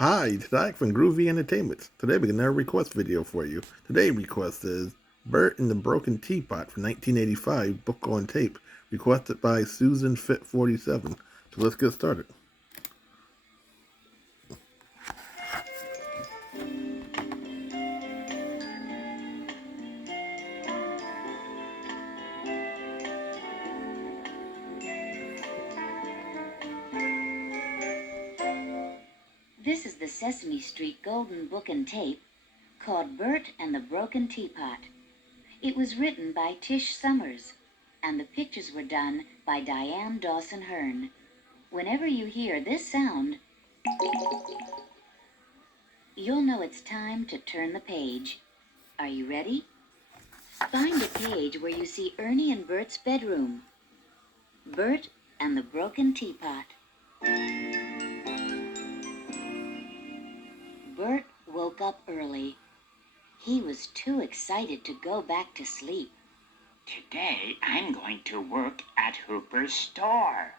Hi, Zach from Groovy Entertainment. Today we got another request video for you. Today's request is Bert and the Broken Teapot from 1985, book on tape, requested by Susan Fit 47. So let's get started. This is the Sesame Street Golden Book and Tape called Bert and the Broken Teapot. It was written by Tish Summers, and the pictures were done by Diane Dawson Hearn. Whenever you hear this sound, you'll know it's time to turn the page. Are you ready? Find a page where you see Ernie and Bert's bedroom. Bert and the Broken Teapot. Bert woke up early. He was too excited to go back to sleep. Today I'm going to work at Hooper's store,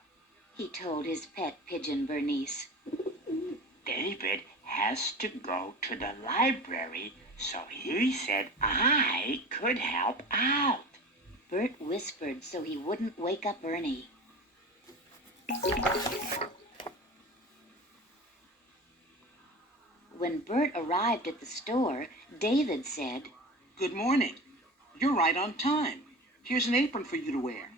he told his pet pigeon Bernice. David has to go to the library, so he said I could help out. Bert whispered so he wouldn't wake up Ernie. When Bert arrived at the store, David said, "Good morning. You're right on time. Here's an apron for you to wear."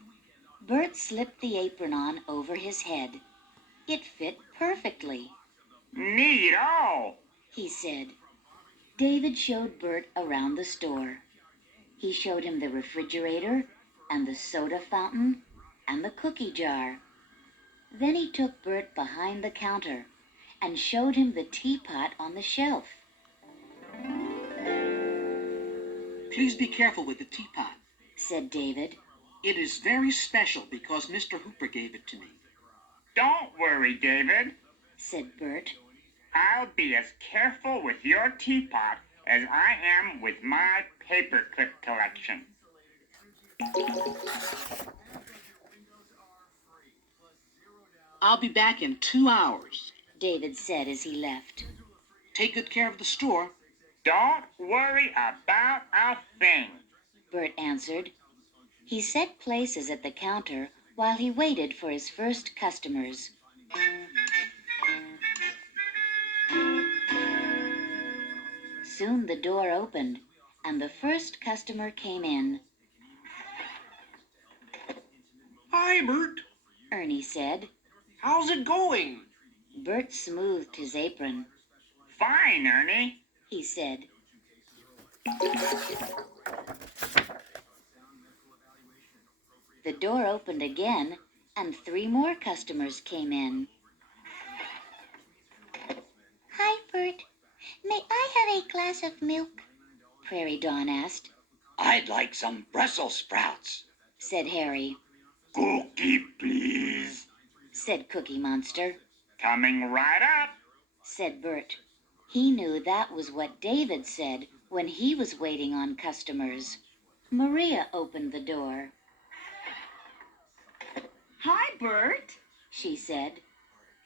Bert slipped the apron on over his head. It fit perfectly. Neato, he said. David showed Bert around the store. He showed him the refrigerator and the soda fountain and the cookie jar. Then he took Bert behind the counter and showed him the teapot on the shelf. "Please be careful with the teapot," said David. "It is very special because Mr. Hooper gave it to me." don't worry, David. said Bert. I'll be as careful with your teapot as I am with my paperclip collection. "I'll be back in 2 hours." David said as he left. "Take good care of the store." Don't worry about a thing, Bert answered. He set places at the counter while he waited for his first customers. Soon the door opened, and the first customer came in. "Hi, Bert. Ernie said. How's it going?" Bert smoothed his apron. Fine, Ernie, he said. The door opened again, and 3 more customers came in. Hi, Bert. May I have a glass of milk? Prairie Dawn asked. "I'd like some Brussels sprouts," said Harry. Cookie, please. said Cookie Monster. Coming right up. said Bert. He knew that was what David said when he was waiting on customers. Maria opened the door. "Hi, Bert," she said.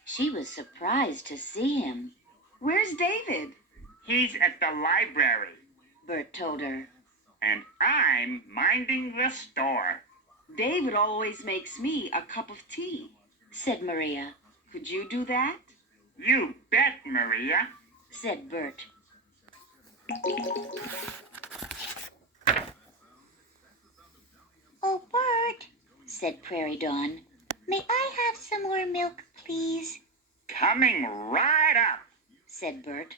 She was surprised to see him. "Where's David?" He's at the library, Bert told her. and I'm minding the store. "David always makes me a cup of tea," said Maria. "Could you do that?" You bet, Maria. said Bert. Oh, Bert, said Prairie Dawn. May I have some more milk, please? Coming right up, said Bert.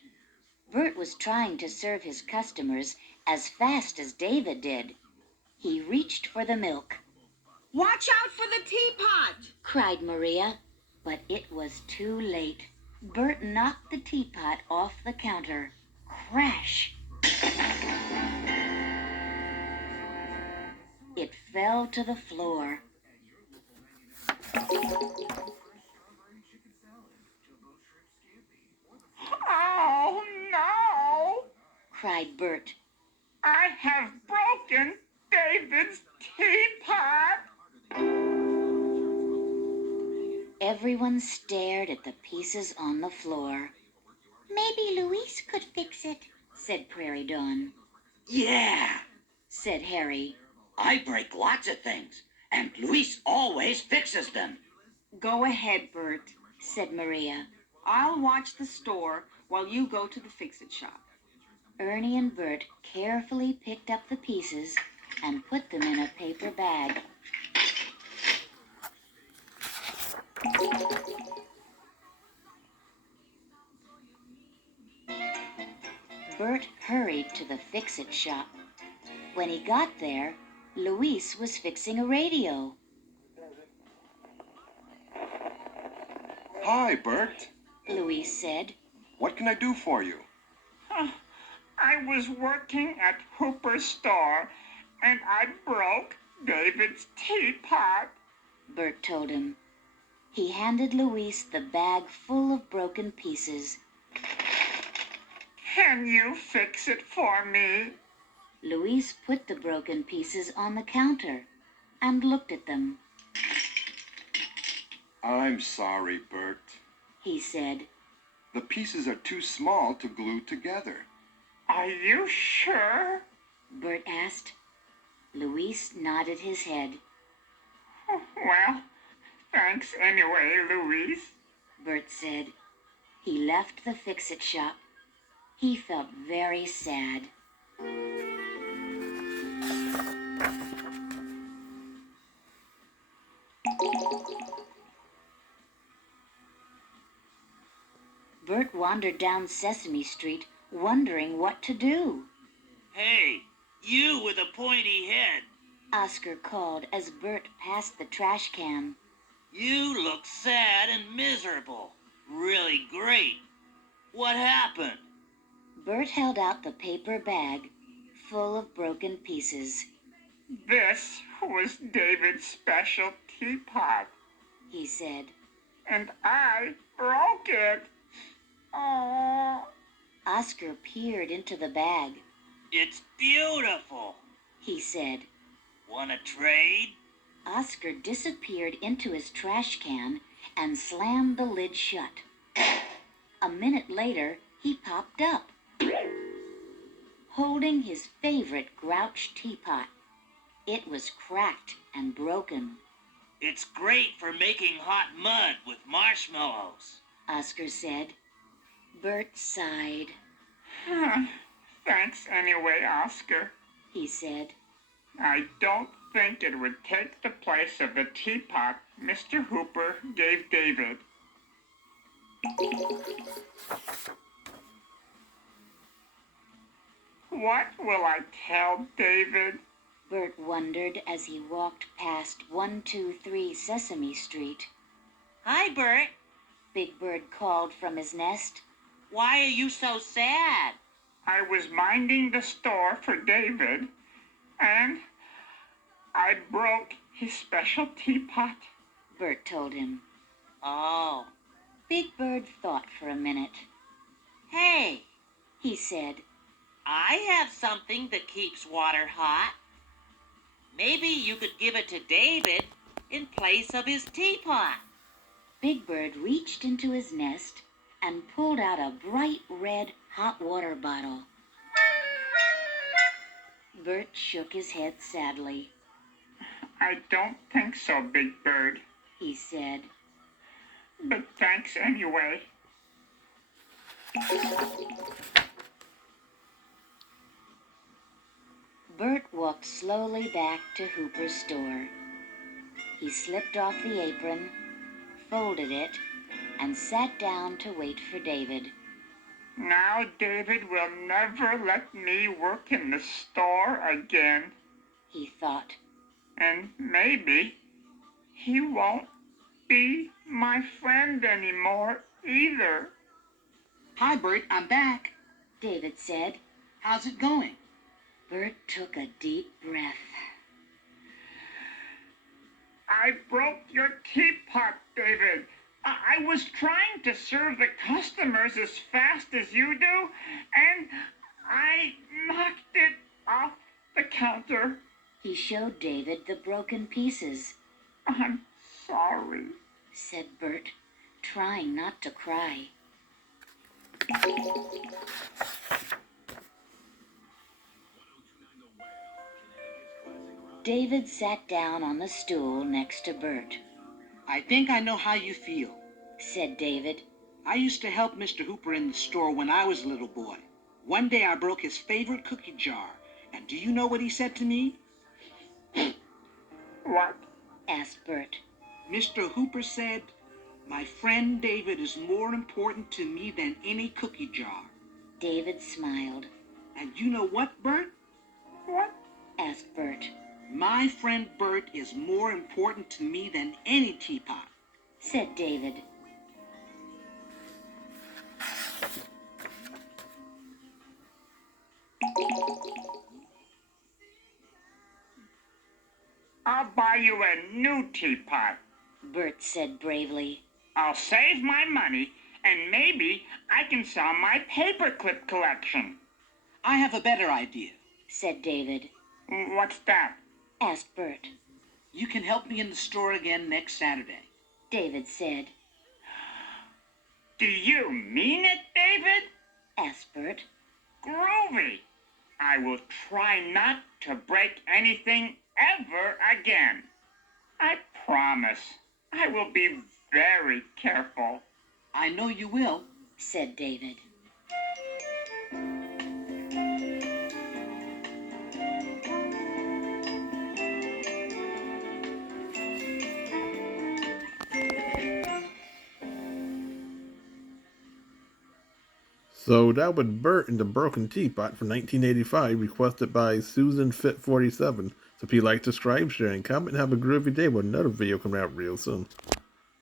Bert was trying to serve his customers as fast as David did. He reached for the milk. "Watch out for the teapot!" cried Maria, but it was too late. Bert knocked the teapot off the counter. Crash! It fell to the floor. Oh, no! cried Bert. I have broken David's teapot! Everyone stared at the pieces on the floor. Maybe Louise could fix it, said Prairie Dawn. Yeah, Said Harry. I break lots of things, and Luis always fixes them. Go ahead, Bert, Said Maria. I'll watch the store while you go to the fix-it shop. Ernie and Bert carefully picked up the pieces and put them in a paper bag. Bert hurried to the fix-it shop. When he got there, Louise was fixing a radio. Hi, Bert. Louise said. What can I do for you? I was working at Hooper's store, and I broke David's teapot. Bert told him. He handed Louise the bag full of broken pieces. Can you fix it for me? Louise put the broken pieces on the counter and looked at them. I'm sorry, Bert. He said. The pieces are too small to glue together. Are you sure? Bert asked. Louise nodded his head. Well, thanks anyway, Louise. Bert said. He left the fix-it shop. He felt very sad. Bert wandered down Sesame Street, wondering what to do. Hey, you with a pointy head. Oscar called as Bert passed the trash can. You look sad and miserable. Really great. What happened? Bert held out the paper bag full of broken pieces. This was David's special teapot, He said. and I broke it. Oh. Oscar peered into the bag. It's beautiful. He said. Wanna trade? Oscar disappeared into his trash can and slammed the lid shut. A minute later, he popped up, holding his favorite Grouch teapot. It was cracked and broken. It's great for making hot mud with marshmallows. Oscar said. Bert sighed. Thanks anyway, Oscar. He said. I don't think it would take the place of the teapot Mr. Hooper gave David. What will I tell David? Bert wondered as he walked past 123 Sesame Street. Hi, Bert. Big Bird called from his nest. Why are you so sad? I was minding the store for David, and I broke his special teapot. Bert told him. Oh. Big Bird thought for a minute. Hey, He said. I have something that keeps water hot. Maybe you could give it to David in place of his teapot. Big Bird reached into his nest and pulled out a bright red hot water bottle. Bert shook his head sadly. I don't think so, Big Bird, He said. but thanks anyway. Bert walked slowly back to Hooper's store. He slipped off the apron, folded it, and sat down to wait for David. Now David will never let me work in the store again, He thought. and maybe he won't be my friend anymore either. Hi, Bert, I'm back. David said. How's it going? Bert took a deep breath. I broke your teapot, David. I was trying to serve the customers as fast as you do, and I knocked it off the counter. He showed David the broken pieces, I'm sorry. said Bert, trying not to cry. David sat down on the stool next to Bert. I think I know how you feel, said David. I used to help Mr. Hooper in the store when I was a little boy. One day I broke his favorite cookie jar, and do you know what he said to me? What? asked Bert. Mr. Hooper said, "My friend David is more important to me than any cookie jar." David smiled. And you know what, Bert? What? asked Bert. My friend Bert is more important to me than any teapot, said David. I'll buy you a new teapot, Bert said bravely. I'll save my money, and maybe I can sell my paperclip collection. I have a better idea, said David. What's that? asked Bert. You can help me in the store again next Saturday, David said. Do you mean it, David? asked Bert. Groovy. I will try not to break anything ever again. I promise. I will be very careful. I know you will, said David. So that was Bert and the Broken Teapot from 1985, requested by Susan Fit 47. So if you like, subscribe, share, and comment, and have a groovy day with another video coming out real soon.